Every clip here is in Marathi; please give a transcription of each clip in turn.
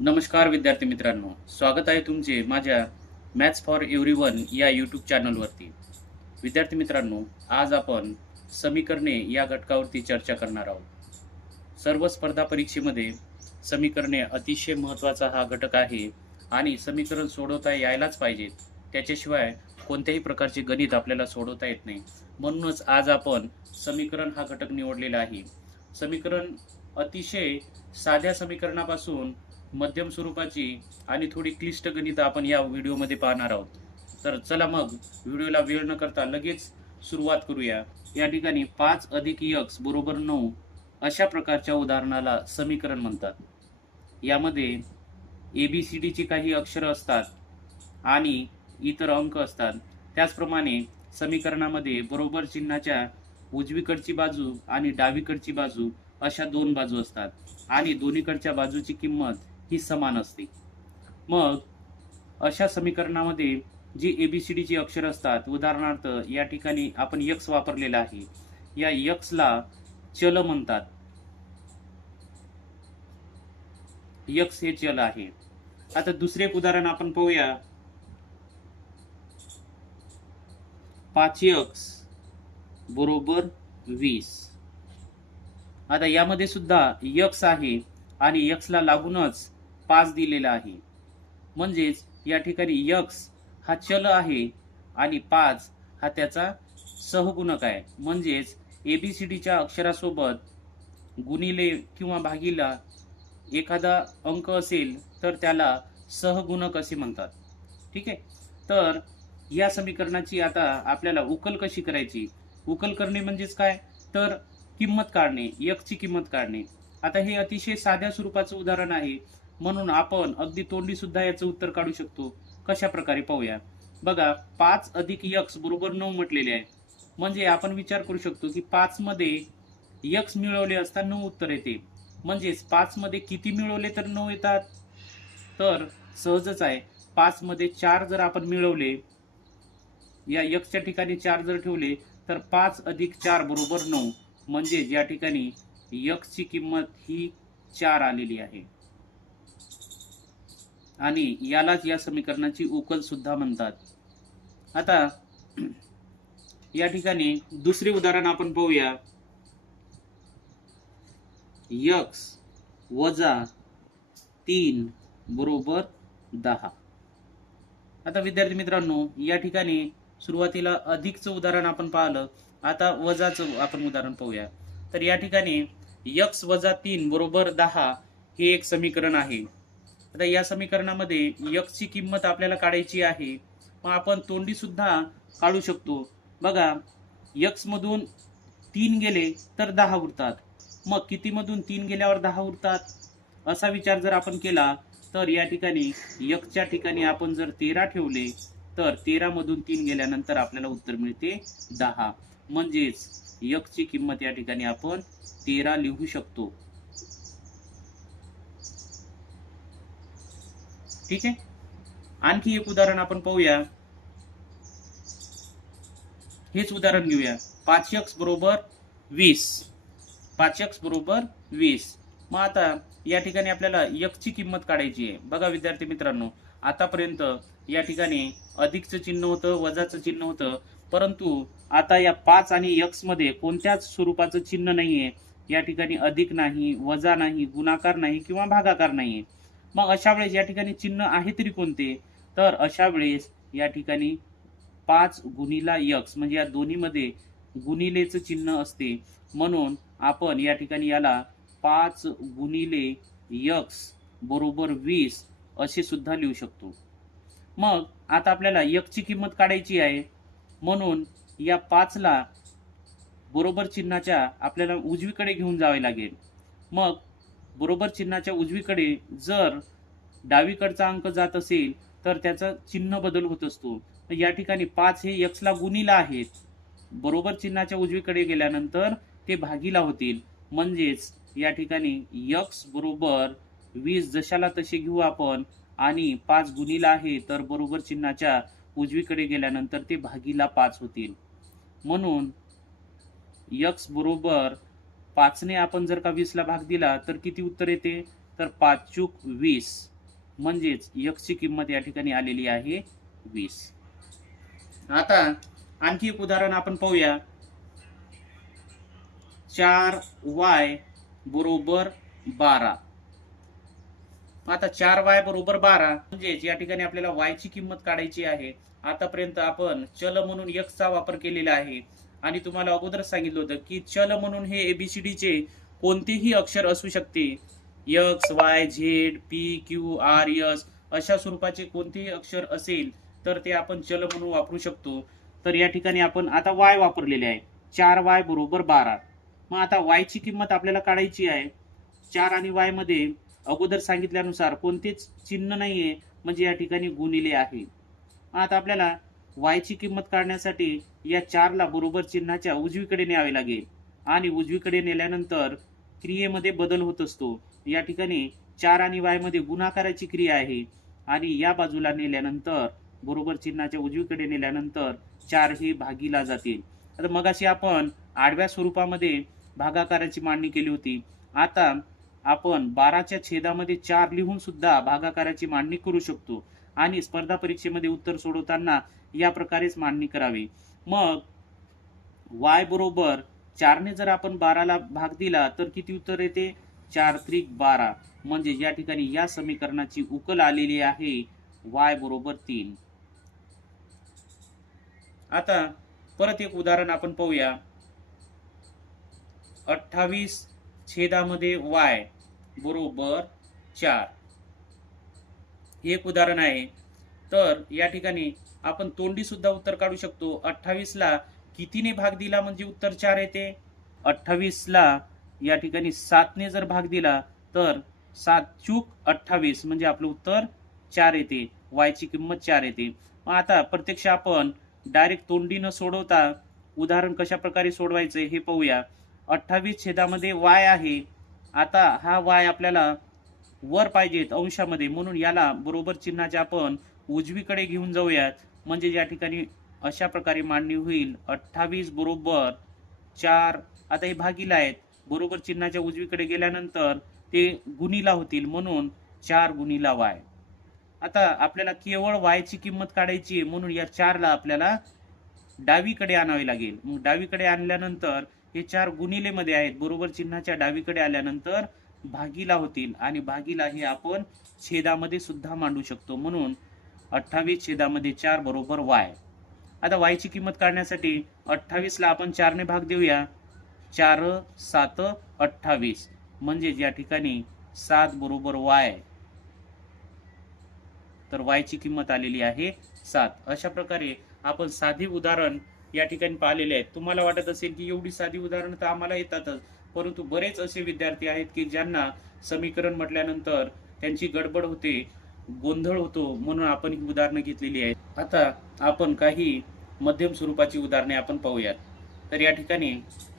नमस्कार विद्यार्थी मित्रांनो स्वागत आहे तुमचे माझ्या मॅथ्स फॉर एव्हरी वन या यूट्यूब चॅनलवरती विद्यार्थी मित्रांनो आज आपण समीकरणे या घटकावरती चर्चा करणार आहोत. सर्व स्पर्धा परीक्षेमध्ये समीकरणे अतिशय महत्त्वाचा हा घटक आहे आणि समीकरण सोडवता यायलाच पाहिजेत. त्याच्याशिवाय कोणत्याही प्रकारचे गणित आपल्याला सोडवता येत नाही. म्हणूनच आज आपण समीकरण हा घटक निवडलेला आहे. समीकरण अतिशय साध्या समीकरणापासून मध्यम स्वरूपाची आणि थोडी क्लिष्ट गणितं आपण या व्हिडिओमध्ये पाहणार आहोत. तर चला मग व्हिडिओला वेळ न करता लगेच सुरुवात करूया. या ठिकाणी पाच अधिक यक्स बरोबर नऊ अशा प्रकारच्या उदाहरणाला समीकरण म्हणतात. यामध्ये ए बी सी डीची काही अक्षरं असतात आणि इतर अंक असतात. त्याचप्रमाणे समीकरणामध्ये बरोबर चिन्हाच्या उजवीकडची बाजू आणि डावीकडची बाजू अशा दोन बाजू असतात आणि दोन्हीकडच्या बाजूची किंमत ही समान असते. मग अशा समीकरणामध्ये जी एबीसीडीची अक्षर असतात उदाहरणार्थ या ठिकाणी आपण यक्स वापरलेला आहे. या यक्सला चल म्हणतात. यक्स हे चल आहे. आता दुसरे एक उदाहरण आपण पाहूया. पाच यक्स बरोबर वीस. आता यामध्ये सुद्धा यक्स आहे आणि यक्सला लागूनच पाच दिलेला आहे. म्हणजेच या ठिकाणी यक्स हा चल आहे आणि पाच हा त्याचा सहगुणक आहे. म्हणजेच एबीसीडीच्या अक्षरासोबत गुणिले किंवा भागीला एखादा अंक असेल तर त्याला सहगुणक असे म्हणतात. ठीक आहे? तर या समीकरणाची आता आपल्याला उकल कशी करायची? उकल करणे म्हणजेच काय? तर किंमत काढणे यकची किंमत काढणे. आता हे अतिशय साध्या स्वरूपाचं उदाहरण आहे. म्हणून आपण अगदी तोंडी सुद्धा याचं उत्तर काढू शकतो. कशा प्रकारे पाहूया बघा पाच अधिक यक्स बरोबर नऊ म्हटलेले आहे. म्हणजे आपण विचार करू शकतो की पाच मध्ये यक्स मिळवले असता नऊ उत्तर येते. म्हणजेच पाच मध्ये किती मिळवले तर नऊ येतात? तर सहजच आहे. पाच मध्ये चार जर आपण मिळवले या यक्सच्या ठिकाणी चार जर ठेवले तर पाच अधिक चार बरोबर नऊ. म्हणजेच या ठिकाणी यक्सची किंमत ही चार आलेली आहे. आणि यालाच या समीकरणाची उकल सुद्धा म्हणतात. आता या ठिकाणी दुसरे उदाहरण आपण पाहूया. यक्स वजा तीन बरोबर दहा. आता विद्यार्थी मित्रांनो या ठिकाणी सुरुवातीला अधिकचं उदाहरण आपण पाहिलं आता वजाचं आपण उदाहरण पाहूया. तर या ठिकाणी यक्स वजा तीन बरोबर दहा हे एक समीकरण आहे. आता या समीकरणामध्ये यक्सची किंमत आपल्याला काढायची आहे मग आपण तोंडी सुद्धा काढू शकतो. बघा यक्स मधून तीन गेले तर दहा उरतात. मग कितीमधून तीन गेल्यावर दहा उरतात? असा विचार जर आपण केला तर या ठिकाणी यकच्या ठिकाणी आपण जर तेरा ठेवले तर तेरामधून तीन गेल्यानंतर आपल्याला उत्तर मिळते दहा. म्हणजेच यकची किंमत या ठिकाणी आपण तेरा लिहू शकतो. ठीक आहे? आणखी एक उदाहरण आपण पाहूया. हेच उदाहरण घेऊया. पाच यक्स बरोबर वीस. पाच एक्स बरोबर वीस. मग आता या ठिकाणी आपल्याला यकची किंमत काढायची आहे. बघा विद्यार्थी मित्रांनो आतापर्यंत या ठिकाणी अधिकचं चिन्ह होतं वजाचं चिन्ह होतं. परंतु आता या पाच आणि यक्समध्ये कोणत्याच स्वरूपाचं चिन्ह नाहीये. या ठिकाणी अधिक नाही वजा नाही गुणाकार नाही किंवा भागाकार नाहीये. मग अशा वेळेस या ठिकाणी चिन्ह आहे तरी कोणते? तर अशा वेळेस या ठिकाणी पाच गुणिला यक्स म्हणजे या दोन्हीमध्ये गुणिलेचं चिन्ह असते. म्हणून आपण या ठिकाणी याला पाच गुणिले यक्स बरोबर वीस असे सुद्धा लिहू शकतो. मग आता आपल्याला यकची किंमत काढायची आहे. म्हणून या पाचला बरोबर चिन्हाच्या आपल्याला उजवीकडे घेऊन जावे लागेल. मग बरोबर चिन्हाच्या उजवीकडे जर डावीकडचा अंक जात असेल तर त्याचा चिन्ह बदल होत असतो. या ठिकाणी पाच हे यक्सला गुणीला आहेत. बरोबर चिन्हाच्या उजवीकडे गेल्यानंतर ते भागीला होतील. म्हणजेच या ठिकाणी यक्स बरोबर वीस जशाला तसे घेऊ आपण आणि पाच गुणीला आहे तर बरोबर चिन्हाच्या उजवीकडे गेल्यानंतर ते भागीला पाच होतील. म्हणून यक्स बरोबर पाचने आपण जर का वीसला भाग दिला तर किती उत्तर येते? तर पाच चूक वीस. म्हणजेच यक्षची किंमत या ठिकाणी आलेली आहे वीस. आता आणखी एक उदाहरण आपण पाहूया. चार वाय बरोबर बारा. आता चार वाय बरोबर बारा म्हणजेच या ठिकाणी आपल्याला वायची ची किंमत काढायची आहे. आतापर्यंत आपण चल म्हणून यक्सचा चा वापर केलेला आहे. आणि तुम्हाला अगोदरच सांगितलं होतं की चल म्हणून हे एबीसीडी चे कोणतेही अक्षर असू शकते. X y z p q r s अशा स्वरूपाचे कोणतेही अक्षर असेल तर ते आपण चल म्हणून वापरू शकतो. तर या ठिकाणी आपण आता वाय वापरलेले आहे. चार वाय बरोबर बारा. मग आता वायची किंमत आपल्याला काढायची आहे. चार आणि वायमध्ये अगोदर सांगितल्यानुसार कोणतेच चिन्ह नाहीये. म्हणजे या ठिकाणी गुणिले आहे. आता आपल्याला वायची ची किंमत काढण्यासाठी या चारला बरोबर चिन्हाच्या उजवीकडे न्यावे लागेल. आणि उजवीकडे नेल्यानंतर क्रियेमध्ये बदल होत असतो. या ठिकाणी चार आणि वायमध्ये मध्ये गुणाकाराची क्रिया आहे. आणि या बाजूला नेल्यानंतर बरोबर चिन्हाच्या उजवीकडे नेल्यानंतर चार हे भागीला जातील. आता मगाशी आपण आडव्या स्वरूपामध्ये भागाकाराची मांडणी केली होती. आता आपण बाराच्या छेदामध्ये चार लिहून सुद्धा भागाकाराची मांडणी करू शकतो. आणि स्पर्धा परीक्षेमध्ये उत्तर सोडवताना या प्रकारेच मांडणी करावी. मग वाय बरोबर चारने जर आपण बाराला भाग दिला तर किती उत्तर येते? चार त्रिक बारा. म्हणजे या ठिकाणी या समीकरणाची उकल आलेली आहे वाय बरोबर तीन. आता परत एक उदाहरण आपण पाहूया. अठ्ठावीस छेदामध्ये वाय बरोबर चार. हे एक उदाहरण आहे. तर या ठिकाणी आपण तोंडी सुद्धा उत्तर काढू शकतो. अठ्ठावीस ला कितीने भाग दिला म्हणजे उत्तर चार येते? अठ्ठावीस ला या ठिकाणी सातने जर भाग दिला तर सात चूक अठ्ठावीस म्हणजे आपलं उत्तर चार येते. वायची किंमत चार येते. मग आता प्रत्यक्ष आपण डायरेक्ट तोंडी न सोडवता उदाहरण कशा प्रकारे सोडवायचं हे पाहूया. अठ्ठावीस छेदामध्ये वाय आहे. आता हा वाय आपल्याला वर पाहिजेत अंशामध्ये म्हणून याला बरोबर चिन्हाच्या आपण उजवीकडे घेऊन जाऊयात. म्हणजे या ठिकाणी अशा प्रकारे मांडणी होईल. अठ्ठावीस बरोबर चार. आता हे भागीला आहेत. बरोबर चिन्हाच्या उजवीकडे गेल्यानंतर ते गुणीला होतील म्हणून चार गुणीला वाय. आता आपल्याला केवळ वायची किंमत काढायची आहे म्हणून या चारला आपल्याला डावीकडे आणावे लागेल. मग डावीकडे आणल्यानंतर हे चार गुणिलेमध्ये आहेत. बरोबर चिन्हाच्या डावीकडे आल्यानंतर भागीला होतील आणि भागीला हे आपण छेदामध्ये सुद्धा मांडू शकतो. म्हणून अठ्ठावीस छेदामध्ये चार बरोबर वाय. आता वायची ची किंमत काढण्यासाठी अठ्ठावीस ला आपण चारने भाग देऊया. चार सात अठ्ठावीस. म्हणजे या ठिकाणी सात बरोबर वाय. तर वायची ची किंमत आलेली आहे सात. अशा प्रकारे आपण साधी उदाहरण या ठिकाणी पाहिलेले आहेत. तुम्हाला वाटत असेल की एवढी साधी उदाहरणं तर आम्हाला येतातच. परंतु बरेच असे विद्यार्थी आहेत की ज्यांना समीकरण म्हटल्यानंतर त्यांची गडबड होते. गोंधळ होतो म्हणून आपण ही उदाहरणं घेतलेली आहेत. आता आपण काही मध्यम स्वरूपाची उदाहरणे आपण पाहूयात. तर या ठिकाणी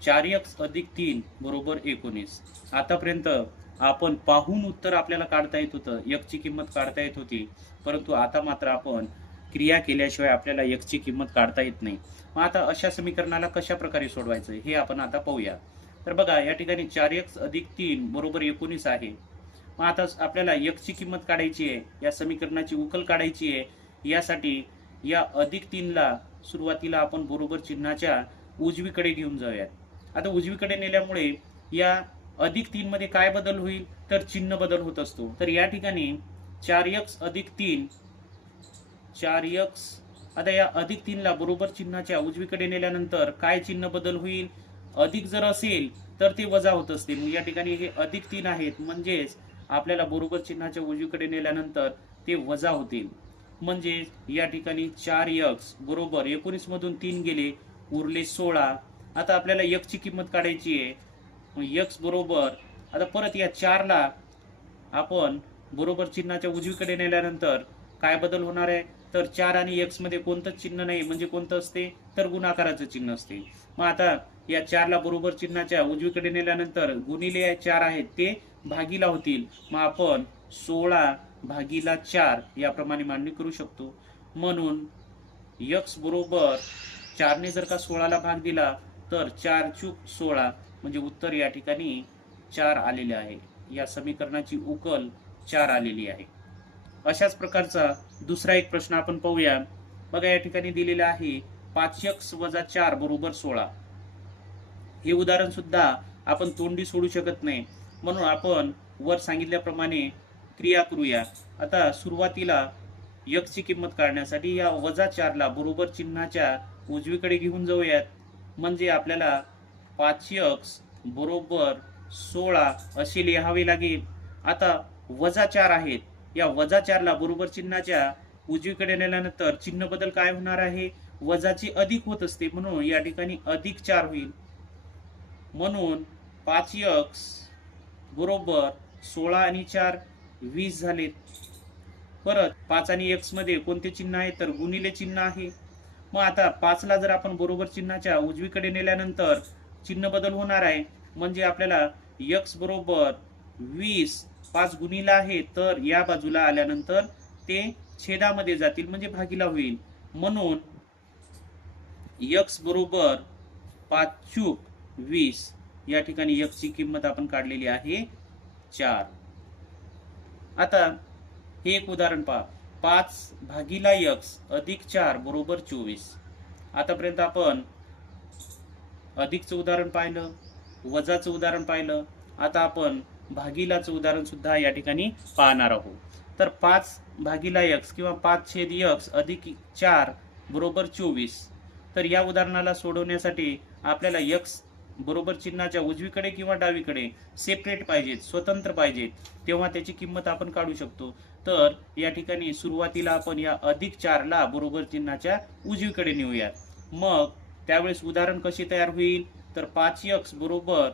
चार एक्स अधिक तीन बरोबर एकोणीस. आतापर्यंत आपण पाहून उत्तर आपल्याला काढता येत होतं. यकची किंमत काढता येत होती. परंतु आता मात्र आपण क्रिया केल्याशिवाय आपल्याला यकची किंमत काढता येत नाही. मग आता अशा समीकरणाला कशा प्रकारे सोडवायचं हे आपण आता पाहूया. तर बघा या ठिकाणी चार एक्स अधिक तीन बरोबर एकोणीस आहे. मग आता आपल्याला यकची किंमत काढायची आहे या समीकरणाची उकल काढायची आहे यासाठी या अधिक तीनला सुरुवातीला आपण बरोबर चिन्हाच्या उजवीकडे घेऊन जाऊयात. आता उजवीकडे नेल्यामुळे या अधिक तीन मध्ये काय बदल होईल? तर चिन्ह बदल होत असतो. तर या ठिकाणी चार यक्स अधिक तीन चार यक्स आता या अधिक तीनला बरोबर चिन्हाच्या उजवीकडे नेल्यानंतर काय चिन्ह बदल होईल? अधिक जर असेल तर ते वजा होत असते मग या ठिकाणी हे अधिक तीन आहेत. म्हणजेच आपल्याला बरोबर चिन्हाच्या उजवीकडे नेल्यानंतर ते वजा होतील. म्हणजे या ठिकाणी चार यक्स बरोबर एकोणीस मधून तीन गेले उरले सोळा. आता आपल्याला यकची किंमत काढायची आहे. यक्स बरोबर आता परत या चारला आपण बरोबर चिन्हाच्या उजवीकडे नेल्यानंतर काय बदल होणार आहे? तर चार आणि एक्समध्ये कोणतंच चिन्ह नाही. म्हणजे कोणतं असते? तर गुणाकाराचं चिन्ह असते. मग आता या चारला बरोबर चिन्हाच्या उजवीकडे नेल्यानंतर गुणिले चार आहेत ते भागीला होतील. मग आपण सोळा भागीला चार याप्रमाणे मांडणी करू शकतो. म्हणून यक्स बरोबर चारने जर का सोळाला भाग दिला तर चार चूक सोळा म्हणजे उत्तर या ठिकाणी चार आलेले आहे. या समीकरणाची उकल चार आलेली आहे. अशाच प्रकारचा दुसरा एक प्रश्न आपण पाहूया. बघा या ठिकाणी दिलेला आहे पाच यक्स वजा चार बरोबर सोळा. हे उदाहरण सुद्धा आपण तोंडी सोडू शकत नाही. म्हणून आपण वर सांगितल्याप्रमाणे क्रिया करूया. आता सुरुवातीला यकची किंमत काढण्यासाठी या वजा चारला बरोबर चिन्हाच्या उजवीकडे घेऊन जाऊयात. म्हणजे आपल्याला पाच यक्स बरोबर सोळा असे लिहावे लागेल. आता वजा चार आहेत. या वजा चारला बरोबर चिन्हाच्या उजवीकडे नेल्यानंतर चिन्ह बदल काय होणार आहे? वजाची अधिक होत असते म्हणून या ठिकाणी अधिक चार होईल. म्हणून पाच यक्स बरोबर सोळा आणि चार वीस झालेत. परत पाच आणि एक्समध्ये कोणते चिन्ह आहे? तर गुणिले चिन्ह आहे. मग आता पाचला जर आपण बरोबर चिन्हाच्या उजवीकडे नेल्यानंतर चिन्ह बदल होणार आहे. म्हणजे आपल्याला यक्स बरोबर वीस पाच गुणिला आहे. तर या बाजूला आल्यानंतर ते छेदामध्ये जातील म्हणजे भागीला होईल. म्हणून यक्स बरोबर पाच चूक वीस. या ठिकाणी यक्सची किंमत आपण काढलेली आहे चार. आता हे एक उदाहरण पहा. पाच भागीला यक्स अधिक चार बरोबर चोवीस. आतापर्यंत आपण अधिकचं उदाहरण पाहिलं वजाचं उदाहरण पाहिलं. आता आपण भागीलाचं उदाहरण सुद्धा या ठिकाणी पाहणार आहोत. तर पाच भागीला यक्स किंवा पाच छेद यक्स अधिक चार बरोबर चोवीस. तर या उदाहरणाला सोडवण्यासाठी आपल्याला यक्स बरोबर चिन्हाच्या उजवीकडे किंवा डावीकडे सेपरेट पाहिजेत स्वतंत्र पाहिजेत तेव्हा त्याची किंमत आपण काढू शकतो. तर या ठिकाणी सुरुवातीला आपण या अधिक चारला बरोबर चिन्हाच्या उजवीकडे नेऊयात. मग त्यावेळेस उदाहरण कसे तयार होईल? तर पाच यक्स बरोबर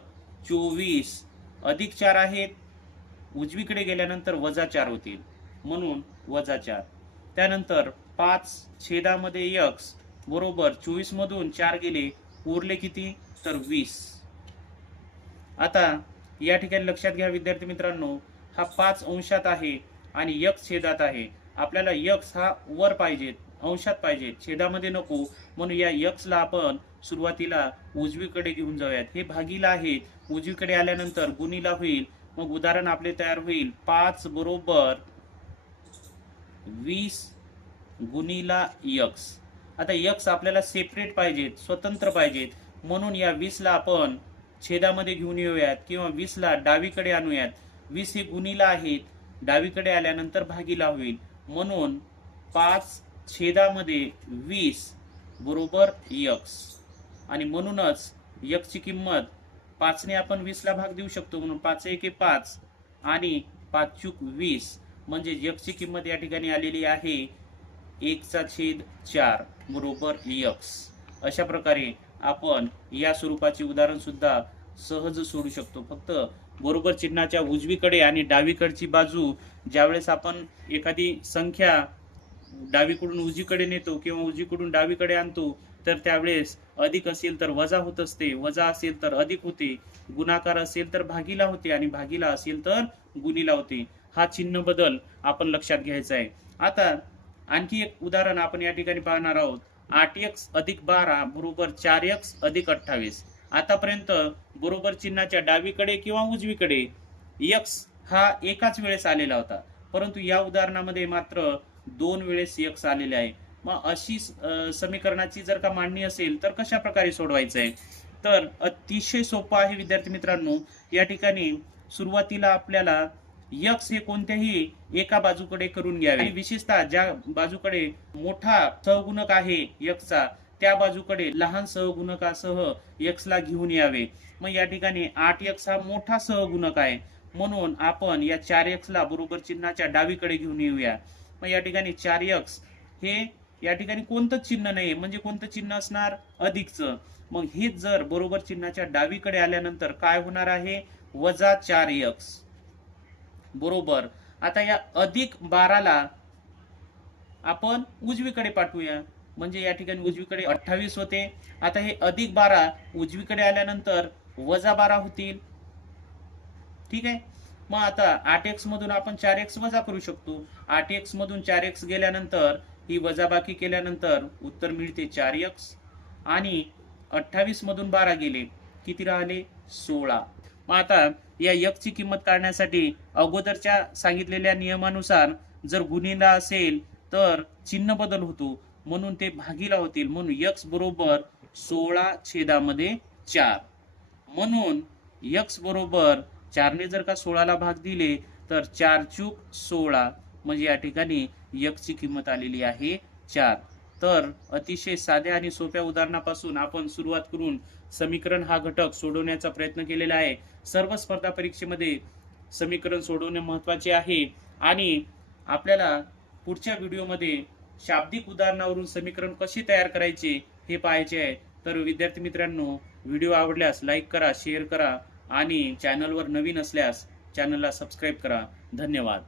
चोवीस अधिक चार आहेत. उजवीकडे गेल्यानंतर वजा चार होतील. म्हणून वजा चार. त्यानंतर पाच छेदामध्ये यक्स बरोबर चोवीसमधून चार गेले. उरले किती? तर वीस. आता या ठिकाणी लक्षात घ्या विद्यार्थी मित्रांनो हा पाच अंशात आहे आणि यक्स छेदात आहे. आपल्याला यक्स हा वर पाहिजे अंशात पाहिजे. छेदामध्ये नको. म्हणून या यक्सला आपण सुरुवातीला उजवीकडे घेऊन जाऊयात. हे भागीला आहे उजवीकडे आल्यानंतर गुणीला होईल. मग उदाहरण आपले तयार होईल. पाच बरोबर वीस गुणीला यक्स. आता यक्स आपल्याला सेपरेट पाहिजेत स्वतंत्र पाहिजेत. म्हणून या वीसला आपण छेदामध्ये घेऊन येऊयात किंवा वीसला डावीकडे आणूयात. वीस हे गुणीला आहेत. डावीकडे आल्यानंतर भागीला होईल. म्हणून पाच छेदामध्ये वीस बरोबर यक्स. आणि म्हणूनच यक्सची किंमत पाचने आपण वीसला भाग देऊ शकतो. म्हणून पाच एके पाच आणि पाच चूक वीस. म्हणजे यक्सची किंमत या ठिकाणी आलेली आहे. एकचा छेद चार बरोबर यक्स. अशा प्रकारे आपण या स्वरूपाचे उदाहरण सुद्धा सहज सोडू शकतो. फक्त बरोबर चिन्हाच्या उजवीकडे आणि डावीकडची बाजू ज्यावेळेस आपण एखादी संख्या डावीकडून उजवीकडे नेतो किंवा उजवीकडून डावीकडे आणतो तर त्यावेळेस अधिक असेल तर वजा होत असते वजा असेल तर अधिक होते गुणाकार असेल तर भागीला होते आणि भागीला असेल तर गुणीला होते. हा चिन्ह बदल आपण लक्षात घ्यायचा आहे. आता आणखी एक उदाहरण आपण या ठिकाणी पाहणार आहोत. आठ एक्स अधिक बारा बरोबर चार एक्स अधिक अठ्ठावीस. आतापर्यंत बरोबर चिन्हाच्या डावीकडे किंवा उजवीकडे यक्स हा एकाच वेळेस आलेला होता. परंतु या उदाहरणामध्ये मात्र दोन वेळेस यक्स आलेले आहे. मग अशी समीकरणाची जर का मांडणी असेल तर कशा प्रकारे सोडवायचं आहे तर अतिशय सोपं आहे विद्यार्थी मित्रांनो. या ठिकाणी सुरुवातीला आपल्याला यक्स हे कोणत्याही एका बाजूकडे करून घ्यावे. विशेषतः ज्या बाजूकडे मोठा सहगुणक आहे यक्सचा त्या बाजूकडे लहान सहगुणकासह यक्सला घेऊन यावे. मग या ठिकाणी आठ यक्स हा मोठा सहगुणक आहे. म्हणून आपण या चार यक्सला बरोबर चिन्हाच्या डावीकडे घेऊन येऊया. मग या ठिकाणी चार यक्स हे या ठिकाणी कोणतं चिन्ह नाही म्हणजे कोणतं चिन्ह असणार? अधिकचं. मग हेच जर बरोबर चिन्हाच्या डावीकडे आल्यानंतर काय होणार आहे? वजा चार यक्स. बरोबर. आता या अधिक बाराला आपण उजवीकडे पाठवूया. म्हणजे या ठिकाणी उजवीकडे अठ्ठावीस होते. आता हे अधिक बारा उजवीकडे आल्यानंतर वजा बारा होतील. ठीक आहे? मग आता आठ एक्स मधून आपण चार एक्स वजा करू शकतो. आठ एक्स मधून चार एक्स गेल्यानंतर ही वजाबाकी केल्यानंतर उत्तर मिळते चार एक्स आणि अठ्ठावीस मधून बारा गेले. किती राहिले? सोळा. मग आता या यकची किंमत काढण्यासाठी अगोदरच्या सांगितलेल्या नियमानुसार जर गुन्हेला असेल तर चिन्ह बदल होतो. म्हणून ते भागीला होतील. म्हणून यक्स बरोबर सोळा छेदामध्ये चार. म्हणून यक्स बरोबर चारने जर का सोळाला भाग दिले तर चार चूक सोळा. म्हणजे या ठिकाणी यकची किंमत आलेली आहे चार. तर अतिशय साध्या आणि सोप्या उदाहरणापासून आपण सुरुवात करून समीकरण हा घटक सोडवण्याचा प्रयत्न केलेला आहे. सर्व स्पर्धा परीक्षेमध्ये समीकरण सोडवणे महत्त्वाचे आहे. आणि आपल्याला पुढच्या व्हिडिओमध्ये शाब्दिक उदाहरणावरून समीकरण कसे तयार करायचे हे पाहायचे आहे. तर विद्यार्थी मित्रांनो व्हिडिओ आवडल्यास लाईक करा शेअर करा आणि चॅनलवर नवीन असल्यास चॅनलला सबस्क्राईब करा. धन्यवाद.